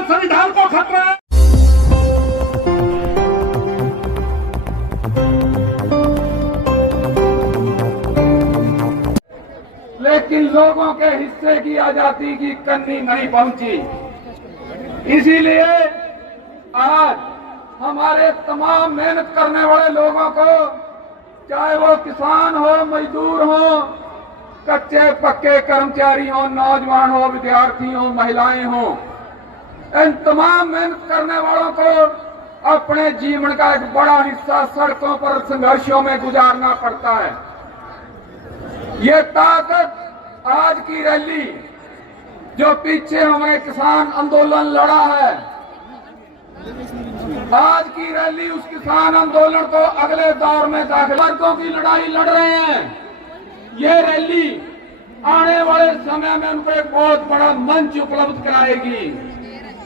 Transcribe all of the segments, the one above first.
हमारे संविधान को खतरा है। लेकिन लोगों के हिस्से की आजादी की कन्नी नहीं पहुंची। इसीलिए आज हमारे तमाम मेहनत करने वाले लोगों को, चाहे वो किसान हो, मजदूर हो, कच्चे पक्के कर्मचारी हो, नौजवान हो, विद्यार्थी हो, महिलाएं हो, इन तमाम मेहनत करने वालों को अपने जीवन का एक बड़ा हिस्सा सड़कों पर संघर्षों में गुजारना पड़ता है। ये ताकत आज की रैली जो पीछे हमने किसान आंदोलन लड़ा है, आज की रैली उस किसान आंदोलन को अगले दौर में दाखिल वर्गों की लड़ाई लड़ रहे हैं। ये रैली आने वाले समय में उनको एक बहुत बड़ा मंच उपलब्ध कराएगी।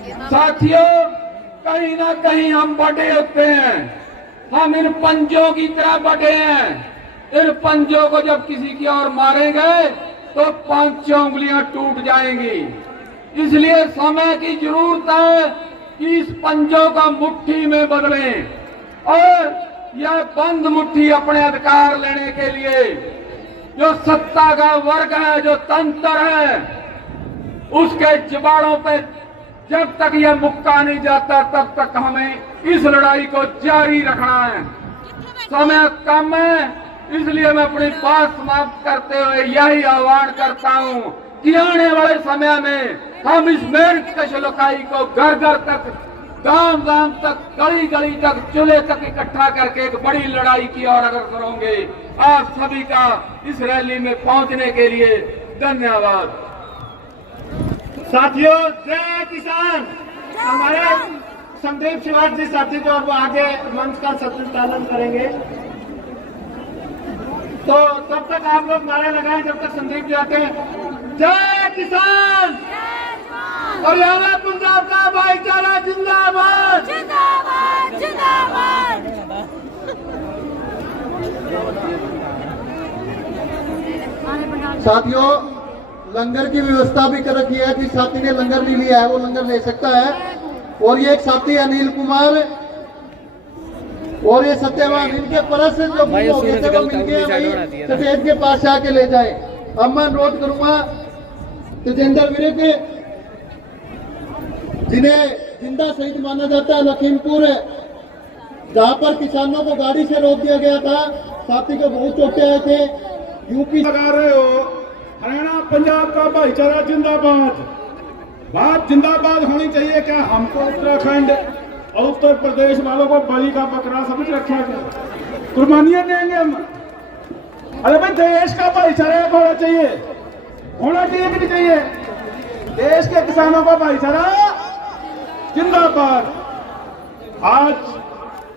साथियों, कहीं ना कहीं हम बटे होते हैं, हम इन पंजों की तरह बटे हैं। इन पंजों को जब किसी की ओर मारेंगे तो पांचों उंगलियां टूट जाएंगी। इसलिए समय की जरूरत है कि इस पंजों का मुट्ठी में बदलें और यह बंद मुट्ठी अपने अधिकार लेने के लिए जो सत्ता का वर्ग है, जो तंत्र है, उसके जबाड़ों पे जब तक यह मुक्का नहीं जाता तब तक हमें इस लड़ाई को जारी रखना है। समय कम है, इसलिए मैं अपनी बात समाप्त करते हुए यही आह्वान करता हूं कि आने वाले समय में हम इस मेरिट कश लुकाई को घर घर तक, गांव गांव तक, गली गली तक, चूल्हे तक इकट्ठा करके एक बड़ी लड़ाई की ओर अग्रसर होंगे। आप सभी का इस रैली में पहुंचने के लिए धन्यवाद। साथियों, जय किसान। हमारे संदीप शिवाजी साथी जो अब आगे मंच का संचालन करेंगे, तो तब तक आप लोग नारे लगाएं जब तक संदीप जी आते हैं। जय किसान, हरियाणा पंजाब का भाईचारा जिंदाबाद, जिंदाबाद, जिंदाबाद। साथियों, लंगर की व्यवस्था भी कर रखी है कि साथी ने लंगर नहीं लिया है वो लंगर ले सकता है। और ये एक साथी अनिल कुमार और ये सत्यवान, इनके परस से जो हो गए थे वो मिलके वही सफेद के पास से आके ले जाए। अब मैं अनुरोध करूंगा तेजेंद्र वीरे के, जिन्हें जिंदा शहीद माना जाता है, लखीमपुर जहां पर किसानों को गाड़ी से रोक दिया गया था, साथी को बहुत चोटें आए थे। यूपी लगा रहे हो, हरियाणा पंजाब का भाईचारा जिंदाबाद। बात जिंदाबाद होनी चाहिए। क्या हमको उत्तराखंड और उत्तर प्रदेश वालों को बलि का बकरा समझ रखा क्या? कुर्बानियां देंगे हम? अरे भाई, देश का भाईचारा होना चाहिए, होना चाहिए कि नहीं चाहिए? देश के किसानों का भाईचारा जिंदाबाद। आज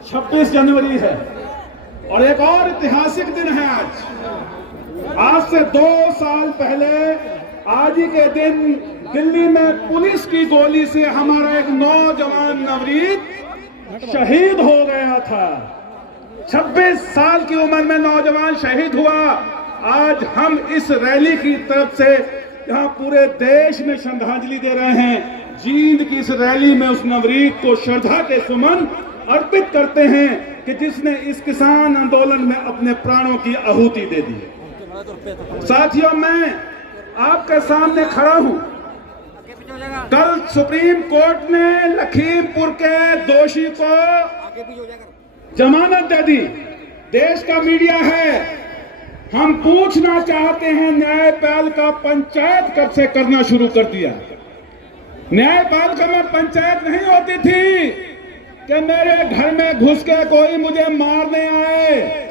26 जनवरी है और एक और ऐतिहासिक दिन है आज से 2 साल पहले आज ही के दिन दिल्ली में पुलिस की गोली से हमारा एक नौजवान नवरीत शहीद हो गया था। 26 साल की उम्र में नौजवान शहीद हुआ। आज हम इस रैली की तरफ से यहाँ पूरे देश में श्रद्धांजलि दे रहे हैं। जींद की इस रैली में उस नवरीत को श्रद्धा के सुमन अर्पित करते हैं कि जिसने इस किसान आंदोलन में अपने प्राणों की आहुति दे दी। साथियों, मैं आपके सामने खड़ा हूं। कल सुप्रीम कोर्ट ने लखीमपुर के दोषी को जमानत दे दी। देश का मीडिया है, हम पूछना चाहते हैं न्यायपालिका पंचायत कब से करना शुरू कर दिया? न्यायपालिका में पंचायत नहीं होती थी कि मेरे घर में घुस के कोई मुझे मारने आए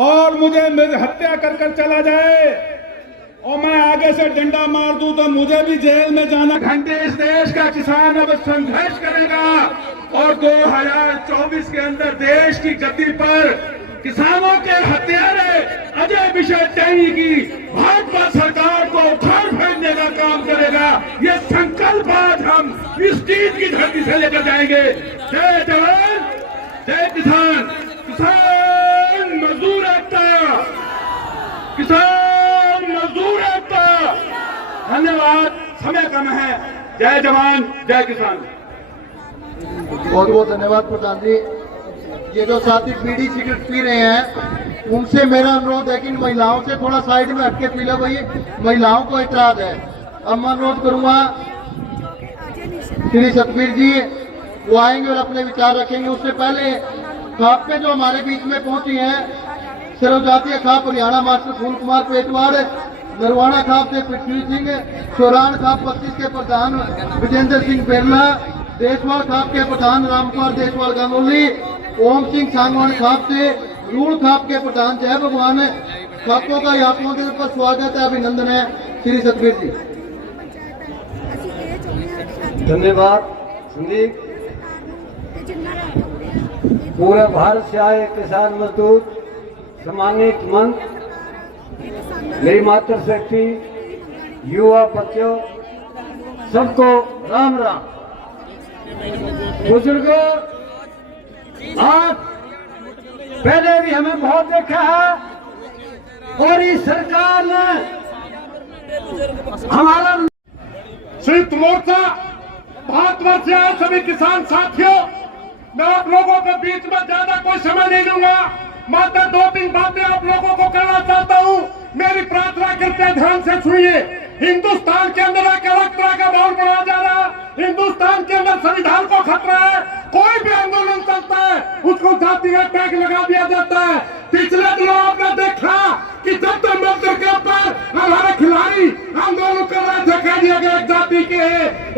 और मुझे हत्या कर चला जाए और मैं आगे से डंडा मार दूं तो मुझे भी जेल में जाना। घंटे इस देश का किसान अब संघर्ष करेगा और 2024 के अंदर देश की गद्दी पर किसानों के हत्यारे अजय विषय चैनी की भाजपा सरकार को उखाड़ फेंकने का काम करेगा। ये संकल्प आज हम इस चीज की धरती से लेकर जाएंगे। जय जवान, जय किसान। किसान मजदूर एकता, किसान मजदूर एकता। धन्यवाद, समय कम है। जय जवान जय किसान। बहुत बहुत धन्यवाद प्रधान जी। ये जो साथी बीड़ी सिगरेट पी रहे हैं उनसे मेरा अनुरोध है कि इन महिलाओं से थोड़ा साइड में हटके पी लो भाई, महिलाओं को इतराज है। अब मैं अनुरोध करूंगा श्री सतबीर जी वो आएंगे और अपने विचार रखेंगे। उससे पहले खाप पे जो हमारे बीच में पहुंची हैं सर्वजातीय खाप हरियाणा मास्टर फूल कुमार पेटवाड़, नरवाना खाप से पृथ्वी सिंह, सोरान खाप 25 के प्रधान विजेंद्र सिंह बिरला, देशवाल खाप के प्रधान रामकुमार देशवाल गांगुली, ओम सिंह सांगवान खाप से, रूल खाप के प्रधान जय भगवान। खापों का यात्रियों के ऊपर स्वागत है, अभिनंदन है श्री सतबीर जी। धन्यवाद संदीप। पूरे भारत से आए किसान मजदूर, सम्मानित मंच, मेरी मातृशक्ति, युवा बच्चों, सबको राम राम। बुजुर्गों, आज पहले भी हमें बहुत देखा है और इस सरकार ने हमारा संयुक्त मोर्चा भारतवर्ष से आए सभी किसान साथियों, मैं आप लोगों के बीच में ज्यादा कोई समय नहीं लूंगा। मात्र 2-3 बातें आप लोगों को कहना चाहता हूं। मेरी प्रार्थना करते ध्यान से सुनिए। हिंदुस्तान के अंदर एक अलग तरह का माहौल बनाया जा रहा है। हिंदुस्तान के अंदर संविधान को खतरा है। कोई भी आंदोलन चलता है उसको जातिगत टैग लगा दिया जाता है। पिछले दिनों आपने देखा कि जब मंदिर के ऊपर हमारे खिलाड़ी आंदोलन कर रहे थे, कह दिया गया एक जाति के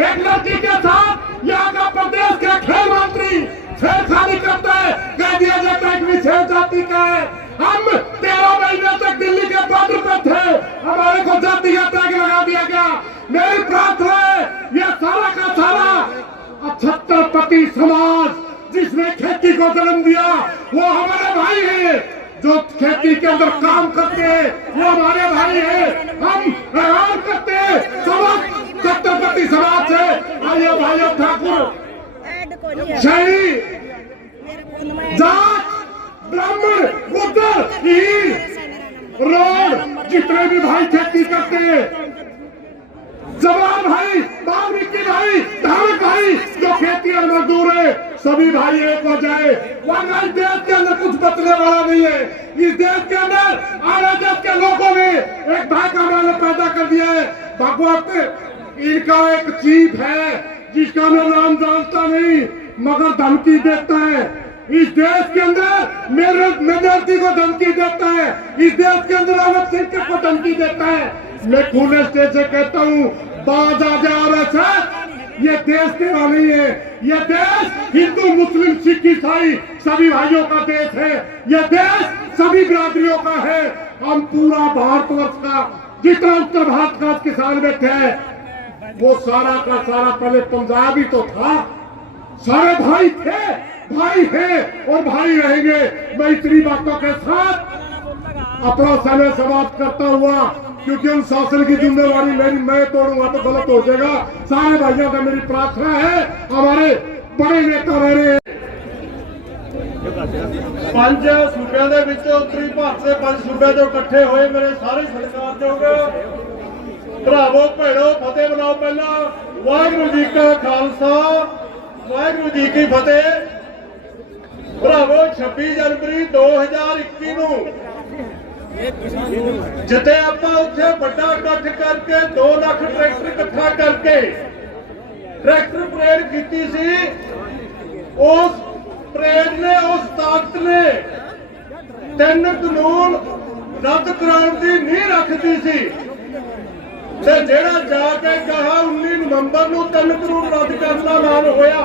एक लड़की के साथ यहाँ का प्रदेश के खेल मंत्री छेड़छाड़ी करता है, कह दिया जाता है कि विशेष जाति का है। हम 13 महीने तक दिल्ली के बॉर्डर पे थे, हमारे को जातिगत टैग लगा दिया गया। मेरी प्रार्थना है यह सारा का सारा 78% समाज जिसने खेती को जन्म दिया वो हमारे भाई है। जो खेती के अंदर काम करते हैं वो हमारे भाई है। हम हैरान करते हैं समाज 70% समाज से। आइए भाइयों, ठाकुर, शहरी, जाट, ब्राह्मण, गुर्जर, रोड, जितने भी भाई खेती करते हैं, जवान भाई, वाल्मीकि भाई, धारक भाई, जो खेती और मजदूर है, सभी भाई एक हो जाए, वरना इस देश के अंदर कुछ बचने वाला नहीं है। इस देश के अंदर आने देश के लोगों ने एक भाई का मान पैदा कर दिया है। भगवत इनका एक चीफ है जिसका मैं नाम जानता नहीं, मगर धमकी देता है। इस देश के अंदर मेजोरिटी को धमकी देता है। इस देश के अंदर अमित सिंह को धमकी देता है। मैं खुले स्टेज से कहता हूँ, बाज आ जाओ। ये देश तेरा नहीं है। ये देश हिंदू, मुस्लिम, सिख, ईसाई सभी भाइयों का देश है। ये देश सभी बिरादरियों का है। हम पूरा भारतवर्ष का जितना उत्तर भारत का किसान बैठे हैं वो सारा का सारा पहले पंजाबी तो था, सारे भाई थे, भाई है और भाई रहेंगे। मैं इतनी बातों के साथ अपना समय समाप्त करता हुआ, क्योंकि हम शासन की जिम्मेवारी मैं तोड़ूंगा तो गलत हो जाएगा। सारे भाइयों का मेरी प्रार्थना है, हमारे बड़े नेता रह रहे हैं। 5 सूबे ਦੇ ਵਿੱਚੋਂ ਉੱਤਰੀ ਭਾਰਤ ਦੇ 5 सूबे जो इकट्ठे होए मेरे सारे सत्कारयोग भरावो भैड़ो फतेह बनाओ। पहला वाहिगुरू जी का खालसा वाहिगुरू जी की फतेह। भरावो 26 जनवरी 2021 ਨੂੰ जिते आप उत्थे बड़ा इकट्ठ करके 2 लाख ट्रैक्टर इकट्ठा करके ट्रैक्टर परेड की सी। उस परेड ने, उस ताकत ने 3 कानून रद्द कराने की नींह रखती सी ते जेड़ा जाके कहा 19 नवंबर ਨੂੰ 3 कानून रद्द करने का ऐलान होया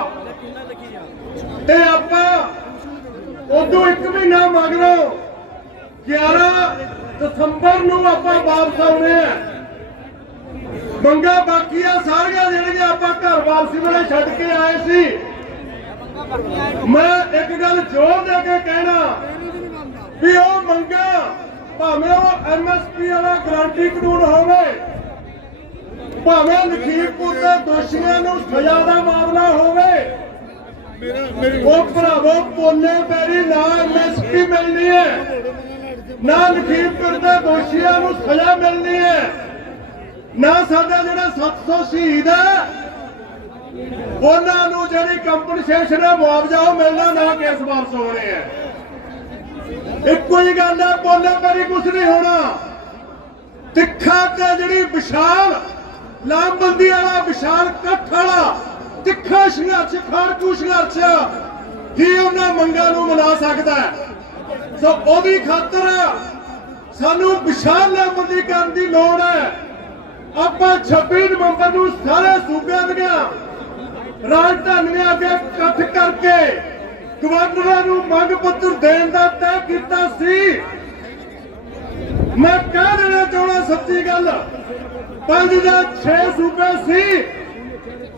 ते आप उदों 1 महीना मगरों 11 दिसंबर ਨੂੰ ਆਪਾਂ ਵਾਪਸ ਆਉਣੇ ਆ। ਮੰਗਾ ਬਾਕੀਆਂ ਸਾਰੀਆਂ ਜਿਹੜੀਆਂ ਆਪਾਂ ਘਰ ਵਾਪਸੀ ਵੇਲੇ ਛੱਡ ਕੇ ਆਏ ਸੀ। ਮੈਂ ਇੱਕ ਗੱਲ ਜ਼ੋਰ ਦੇ ਕੇ ਕਹਿਣਾ ਵੀ ਉਹ ਮੰਗਾ ਭਾਵੇਂ ਉਹ ਐਮਐਸਪੀ ਵਾਲਾ ਗਾਰੰਟੀ ਕਾਨੂੰਨ ਹੋਵੇ, ਭਾਵੇਂ ਲਖੀਮਪੁਰ ਦੇ ਦੋਸ਼ੀਆਂ ਨੂੰ ਸਜ਼ਾ ਦਾ ਮਾਮਲਾ ਹੋਵੇ, ਉਹ ਭਰਾਵੋ ਪੋਲੇ ਪੈਰੀ ਨਾ ਐਮਐਸਪੀ ਮਿਲਣੀ ਹੈ, ना लखीमपुर के दोषियों को सजा मिलनी है, ना साडा जिहड़ा 700 शहीद है ਉਹਨਾਂ ਨੂੰ ਜਿਹੜੀ ਕੰਪਨਸੇਸ਼ਨ ਹੈ, ਮੁਆਵਜ਼ਾ ਉਹ ਮਿਲਣਾ, ਨਾ ਕੇਸ ਵਾਪਸ ਹੋਣੇ ਹੈ। ਇੱਕੋ ਹੀ ਗੱਲ ਹੈ, ਬੋਲੇ ਮੇਰੀ ਕੁਛ ਨਹੀਂ ਹੋਣਾ। ਤਿੱਖਾ ਤੇ ਜਿਹੜੀ ਵਿਸ਼ਾਲ ਲਾਮਬੰਦੀ ਵਾਲਾ, ਵਿਸ਼ਾਲ ਇਕੱਠ ਵਾਲਾ ਤਿੱਖਾ ਸੰਘਰਸ਼, ਖਾੜਕੂ ਸੰਘਰਸ਼ ਹੀ ਉਹਨਾਂ ਮੰਗਾਂ ਨੂੰ ਮਨਾ ਸਕਦਾ ਹੈ। ਸੋ ਉਹਦੀ ਖਾਤਰ ਸਾਨੂੰ ਵਿਸ਼ਾਲ ਲਾਮਬੰਦੀ ਕਰਨ ਦੀ ਲੋੜ ਹੈ। ਆਪਾਂ 26 ਨਵੰਬਰ ਨੂੰ ਸਾਰੇ ਸੂਬਿਆਂ ਦੀਆਂ ਰਾਜਧਾਨੀਆਂ ਅੱਗੇ ਇਕੱਠ ਕਰਕੇ ਗਵਰਨਰਾਂ ਨੂੰ ਮੰਗ ਪੱਤਰ ਦੇਣ ਦਾ ਤੈਅ ਕੀਤਾ ਸੀ। ਮੈਂ ਕਹਿ ਦੇਣਾ ਚਾਹੁੰਦਾ ਸੱਚੀ ਗੱਲ, 5 ਜਾਂ 6 ਸੂਬੇ ਸੀ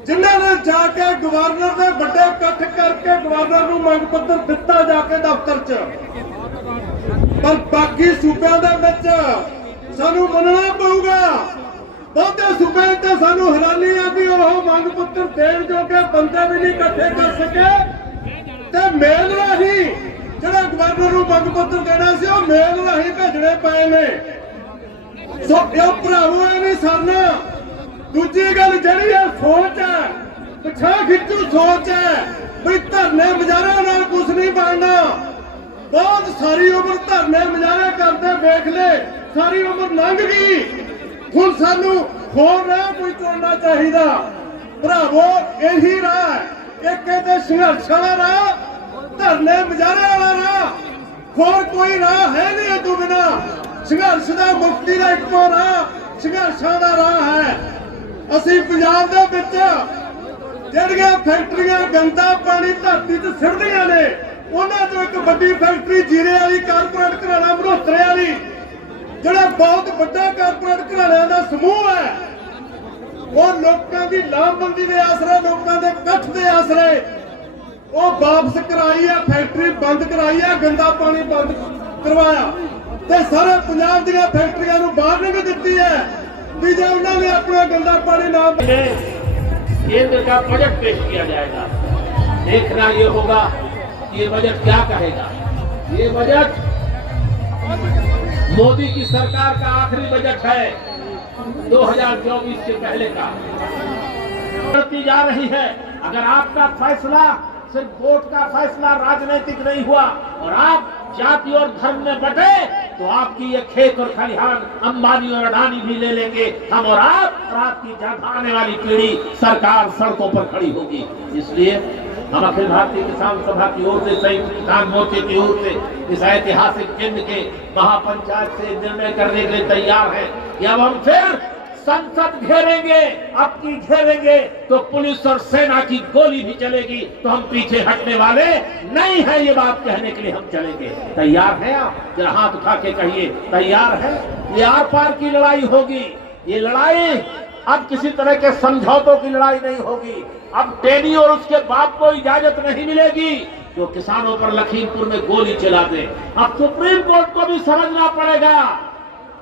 ਜਿਨ੍ਹਾਂ ਨੇ ਜਾ ਕੇ ਗਵਰਨਰ ਦੇ ਵੱਡੇ ਇਕੱਠ ਕਰਕੇ ਗਵਰਨਰ ਨੂੰ ਮੰਗ ਪੱਤਰ ਦਿੱਤਾ ਜਾ ਕੇ ਦਫ਼ਤਰ 'ਚ। ਪਰ ਬਾਕੀ ਸੂਬਿਆਂ ਦੇ ਵਿੱਚ ਸਾਨੂੰ ਮੰਨਣਾ ਪਊਗਾ, ਬਹੁਤੇ ਸੂਬੇ ਤੇ ਸਾਨੂੰ ਹੈਰਾਨੀ ਆ ਕਿ ਉਹ ਮੰਗ ਪੱਤਰ ਦੇਣ ਜੋਗੇ ਬੰਦੇ ਵੀ ਨਹੀਂ ਇਕੱਠੇ ਕਰ ਸਕੇ ਤੇ ਮੇਲ ਰਾਹੀਂ ਜਿਹੜਾ ਗਵਰਨਰ ਨੂੰ ਮੰਗ ਪੱਤਰ ਦੇਣਾ ਸੀ ਉਹ ਮੇਲ ਰਾਹੀਂ ਭੇਜਣੇ ਪਏ ਨੇ। ਸੋ ਇਹ ਭਰਾਵੋ ਇਹ ਨਹੀਂ ਸਰਨਾ। ਦੂਜੀ ਗੱਲ ਜਿਹੜੀ ਹੈ ਸੋਚ ਹੈ, ਪਿਛਾ ਖਿੱਚੂ ਸੋਚ ਹੈ ਵੀ ਧਰਨੇ ਮੁਜ਼ਾਹਰਿਆਂ ਨਾਲ ਕੁਝ ਨਹੀਂ ਬਣਨਾ। ਬਹੁਤ ਸਾਰੀ ਉਮਰ ਧਰਨੇ ਮੁਜ਼ਾਹਰੇ ਕਰਦੇ ਵੇਖ ਲੈ, ਸਾਰੀ ਉਮਰ ਲੰਘ ਗਈ। ਹੁਣ ਸਾਨੂੰ ਹੋਰ ਰਾਹ ਕੋਈ ਚੁਣਨਾ ਚਾਹੀਦਾ। ਭਰਾਵੋ ਇਹੀ ਰਾਹ ਹੈ, ਇੱਕ ਇਹਦੇ ਸੰਘਰਸ਼ ਵਾਲਾ ਰਾਹ, ਧਰਨੇ ਮੁਜ਼ਾਹਰੇ ਵਾਲਾ ਰਾਹ, ਹੋਰ ਕੋਈ ਰਾਹ ਹੈ ਨਹੀਂ। ਇਹ ਤੋਂ ਬਿਨਾਂ ਸੰਘਰਸ਼ ਦਾ, ਮੁਕਤੀ ਦਾ ਇੱਕੋ ਰਾਹ ਸੰਘਰਸ਼ਾਂ ਦਾ ਰਾਹ ਹੈ। ਅਸੀਂ ਪੰਜਾਬ ਦੇ ਵਿੱਚ ਜਿਹੜੀਆਂ ਫੈਕਟਰੀਆਂ ਗੰਦਾ ਪਾਣੀ ਧਰਤੀ 'ਚ ਸਿੱਟਦੀਆਂ ਨੇ, ਉਹਨਾਂ ਚੋਂ ਇੱਕ ਵੱਡੀ ਫੈਕਟਰੀ ਜੀਰੇ ਵਾਲੀ ਕਾਰਪੋਰੇਟ ਘਰਾਣਾ ਮਨੋਤਰੇ ਵਾਲੀ, ਜਿਹੜਾ ਬਹੁਤ ਵੱਡਾ ਕਾਰਪੋਰੇਟ ਘਰਾਣਿਆਂ ਦਾ ਸਮੂਹ ਹੈ, ਉਹ ਲੋਕਾਂ ਦੀ ਲਾਮਬੰਦੀ ਦੇ ਆਸਰੇ, ਲੋਕਾਂ ਦੇ ਇਕੱਠ ਦੇ ਆਸਰੇ ਉਹ ਵਾਪਸ ਕਰਾਈ ਹੈ, ਫੈਕਟਰੀ ਬੰਦ ਕਰਾਈ ਹੈ, ਗੰਦਾ ਪਾਣੀ ਬੰਦ ਕਰਵਾਇਆ ਤੇ ਸਾਰੇ ਪੰਜਾਬ ਦੀਆਂ ਫੈਕਟਰੀਆਂ ਨੂੰ ਵਾਰਨਿੰਗ ਦਿੱਤੀ ਹੈ भी जब उन्होंने अपना गंदा पानी ना केंद्र का बजट पेश किया जाएगा। देखना ये होगा ये बजट क्या कहेगा। ये बजट मोदी की सरकार का आखिरी बजट है 2024 से पहले का। बढ़ती जा रही है। अगर आपका फैसला सिर्फ वोट का फैसला राजनीतिक नहीं हुआ और आप जाति और धर्म में बटे तो आपकी ये खेत और खलिहान अंबानी और अडानी भी ले लेंगे हम, और आपकी आने वाली पीढ़ी सरकार सड़कों पर खड़ी होगी। इसलिए हम अखिल भारतीय किसान सभा की ओर से, संयुक्त किसान मोर्चे की ओर से इस ऐतिहासिक चिन्ह के महापंचायत से निर्णय करने के लिए तैयार हैं कि अब हम फिर संसद घेरेंगे। अब की घेरेंगे तो पुलिस और सेना की गोली भी चलेगी, तो हम पीछे हटने वाले नहीं है। ये बात कहने के लिए हम चलेंगे। तैयार हैं आप? जरा हाथ उठा के कहिए तैयार है। ये आर पार की लड़ाई होगी। ये लड़ाई अब किसी तरह के समझौतों की लड़ाई नहीं होगी। अब टेनी और उसके बाप को इजाजत नहीं मिलेगी जो किसानों पर लखीमपुर में गोली चला दे। अब सुप्रीम कोर्ट को भी समझना पड़ेगा।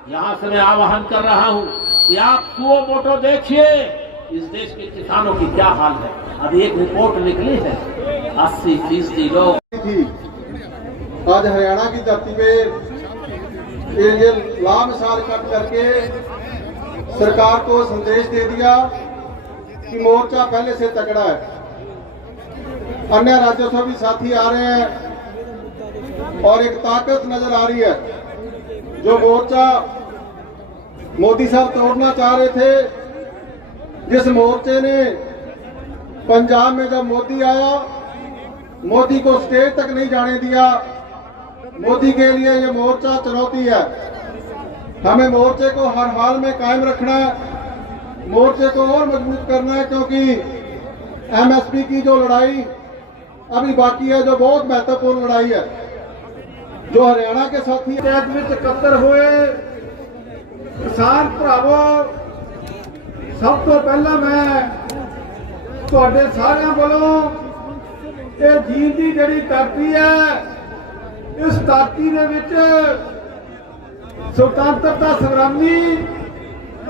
यहां से मैं आह्वान कर रहा हूं कि आप सुओ मोटो देखिए इस देश के किसानों की क्या हाल है। अब एक रिपोर्ट निकली है 80% लोग थी। आज हरियाणा की धरती पे ये लामिसाल कट करके सरकार को संदेश दे दिया कि मोर्चा पहले से तगड़ा है। अन्य राज्यों से भी साथी आ रहे हैं और एक ताकत नजर आ रही है। जो मोर्चा मोदी साहब तोड़ना चाह रहे थे, जिस मोर्चे ने पंजाब में जब मोदी आया, मोदी को स्टेज तक नहीं जाने दिया। मोदी के लिए ये मोर्चा चुनौती है। हमें मोर्चे को हर हाल में कायम रखना है, मोर्चे को और मजबूत करना है, क्योंकि एमएसपी की जो लड़ाई अभी बाकी है, जो बहुत महत्वपूर्ण लड़ाई है, जो हरियाणा के साथी इकट्ठे हुए किसान भरावो, सब तो पहला मैं तुहाडे सारिਆਂ ਵੱਲੋਂ ਇਹ ਜੀਂਦ ਦੀ ਜਿਹੜੀ ਧਰਤੀ ਹੈ, ਇਸ ਧਰਤੀ ਦੇ ਵਿੱਚ ਸੁਤੰਤਰਤਾ ਸੰਗਰਾਮੀ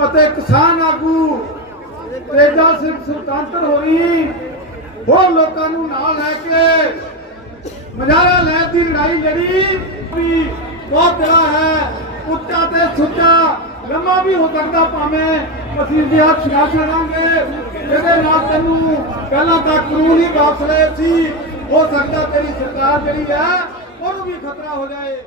ਅਤੇ ਕਿਸਾਨ ਆਗੂ ਤੇਜਾ ਸਿੰਘ ਸੁਤੰਤਰ ਹੋਈ ਹੋਰ ਲੋਕਾਂ ਨੂੰ ਨਾਲ ਲੈ ਕੇ ਮੁਜ਼ਾਹਰਾ ਲੈ ਦੀ ਲੜਾਈ ਲੜੀ। ਵੀ ਬਹੁਤ ਜਿਹੜਾ ਹੈ ਉੱਚਾ ਤੇ ਸੁੱਚਾ ਲੰਮਾ ਵੀ ਹੋ ਸਕਦਾ, ਭਾਵੇਂ ਅਸੀਂ ਜਿਹਾ ਸੰਘਰਸ਼ ਲੜਾਂਗੇ ਇਹਦੇ ਨਾਲ ਤੈਨੂੰ ਪਹਿਲਾਂ ਤਾਂ ਕਾਨੂੰਨ ਹੀ ਵਾਪਸ ਲਏ ਸੀ, ਹੋ ਸਕਦਾ ਤੇਰੀ ਸਰਕਾਰ ਜਿਹੜੀ ਹੈ ਉਹਨੂੰ ਵੀ ਖਤਰਾ ਹੋ ਜਾਏ।